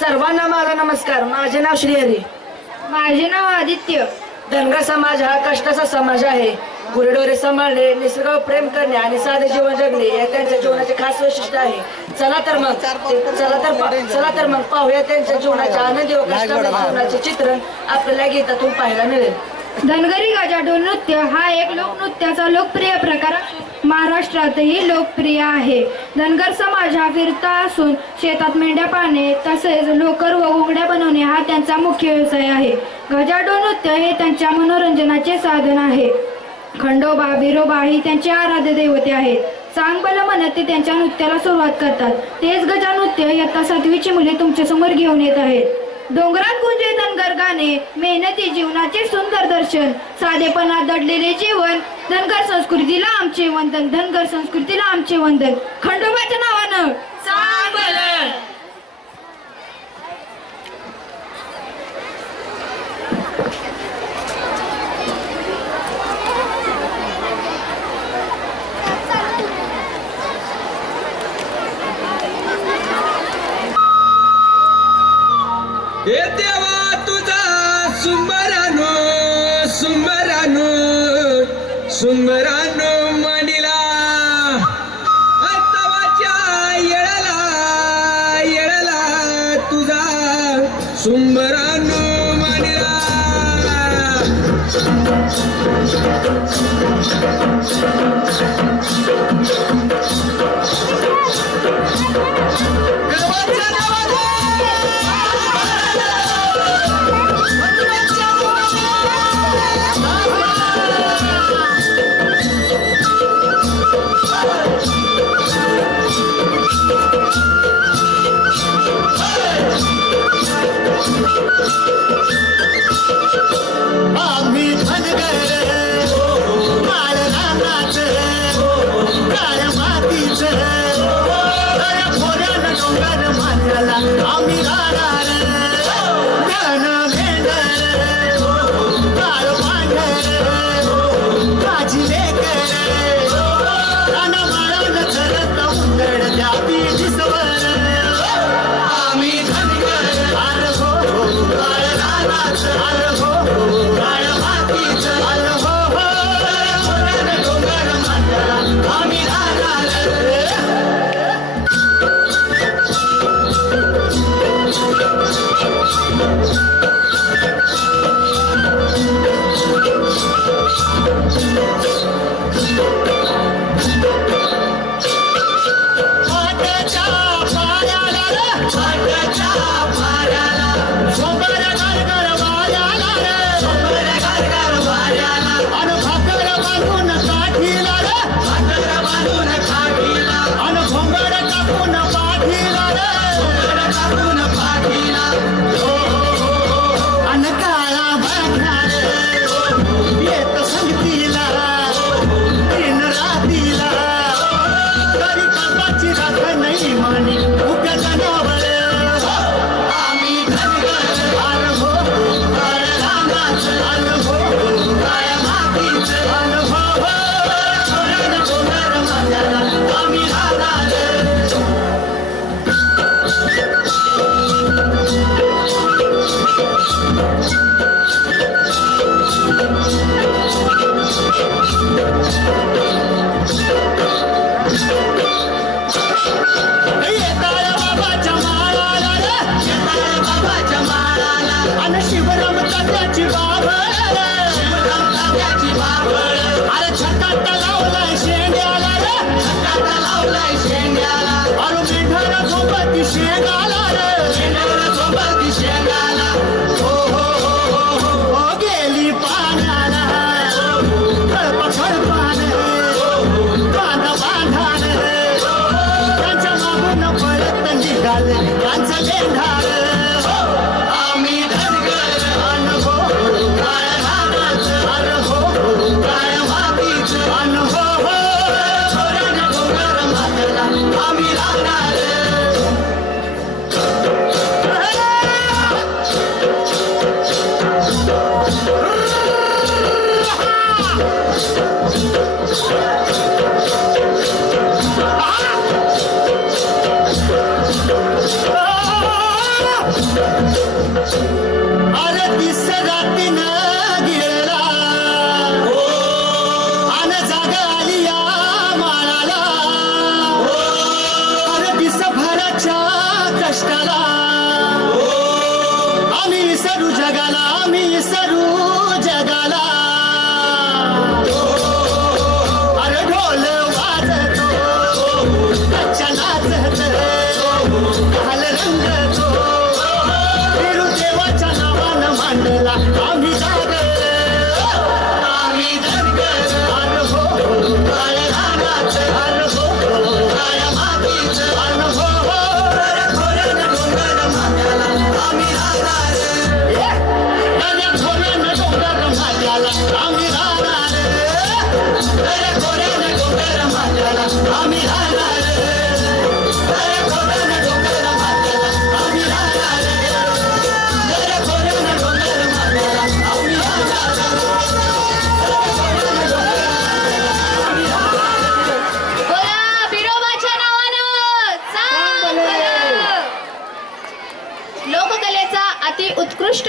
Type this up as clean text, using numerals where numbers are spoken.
सर्वांना माझा नमस्कार. माझे नाव श्रीहरी. माझे नाव आदित्य. धनगर समाज हा कष्टाचा समाज आहे. गुरेढोरे सांभाळणे, निसर्गावर प्रेम करणे आणि साधे जीवन जगणे हे त्यांच्या जीवनाचे खास वैशिष्ट्य आहे. चला तर मग पाहूया त्यांच्या जीवनाचे आनंदी व कष्टाच्या जीवनाचे चित्रण आपल्याला गीतातून पाहायला मिळेल. धनगरी गजाडोल नृत्य हा एक लोकनृत्याचा लोकप्रिय प्रकार महाराष्ट्रातही लोकप्रिय आहे. धनगर समाज हा फिरता असून शेतात मेंढ्या पाळणे तसेच लोकर व घोंगड्या बनवणे हा त्यांचा मुख्य व्यवसाय आहे. गजाडोल नृत्य हे त्यांच्या मनोरंजनाचे साधन आहे. खंडोबा बिरोबा ही त्यांचे आराध्य दैवते आहेत. चांगबल म्हणत ते त्यांच्या नृत्याला सुरुवात करतात. तेच गजा नृत्य इयत्ता 7वीची मुले तुमच्या समोर घेऊन येत आहेत. डोंगरात गुंजे धनगर गाणे, मेहनती जीवनाचे सुंदर दर्शन, साधेपणात दडलेले जीवन, धनगर संस्कृतीला आमचे वंदन, धनगर संस्कृतीला आमचे वंदन. खंडोबाच्या नावानं चांगबल. हे देवा तुझा सुंबरानो सुंबरानो सुंबरानो मांडिला तवाच्या येळाला येळाला तुझा सुंबरानो मांडिला. आम्ही धनगर काळ रानाचं काळ मातीचं दया खोऱ्यानं डोंगर माथ्याला आम्ही राहणार. धन मेंढर काळ पांढर काजी लेकर रानमाळानं चरत उंदड द्यावी दिसवर. आम्ही धनगर आर हो काळ रानाचं आर हो काळ मातीचं आर हो खोऱ्यानं डोंगर माथ्याला आम्ही राहणार. फाट्याच्या पायाला रे फाट्याच्या पायाला सोंबर गरगर वाऱ्याला रे सोंबर गरगर वाऱ्याला अन भाकर बांधून काठीला रे भाकर बांधून काठीला अन घोंगड टाकून पाठीला रे घोंगड टाकून पाठीला. अन काळा भांगार येत संगतीला दिन रातीला तरी कापाची राख नाही मानी उभ्या जनावर. आम्ही धनगर आर हो काळ रानाचं आर हो काळ मातीचं आर हो खोऱ्यानं डोंगर माथ्याला आम्ही राहणार. येताळ बाबाच्या माळाला रे येताळ बाबाच्या माळाला अन शिवराम तात्याची बाभळ रे शिवराम तात्याची बाभळ. अरे छटात लावलाय शेंड्याला रे छटात लावलाय शेंड्याला अरे मेंढर झोपती शेंगाला रे मेंढर झोपती शेंगाला. हो हो हो हो हो हो गेली पाण्याला खळपाखळपान बांधा बांधान त्यांच्या मागून पळत निघाले त्यांचं लेंढार. आम्ही धनगर अन हो काळ रानाचं अन हो काळ मातीचं अन हो खोऱ्यानं डोंगर माथ्याला आम्ही राहणार. अरे दिस रातीन गिळला अन जाग आली या माळाला अरे दिसभराच्या कष्टाला आम्ही विसरू जगाला आम्ही विसरू जगाला अरे ढोल वाजतो कच्च्या नाचतो घाल रंगतो फिरू देवाच्या नावानं मांडला आम्ही जागर आम्ही धनगर अरे हो काळ्या रानात अरे हो काळ्या मातीत अरे हो अरे खोऱ्यानं डोंगर माथ्याला आम्ही राहणार अरे खोऱ्यानं डोंगर माथ्याला आम्ही राहणार अरे खोऱ्यानं डोंगर माथ्याला आम्ही राहणार अरे खोऱ्यानं डोंगर माथ्याला आम्ही राहणार अरे खोऱ्यानं डोंगर माथ्याला आम्ही बोला बिरोबाच्या नावानं चांगलं. लोककलेचा अति उत्कृष्ट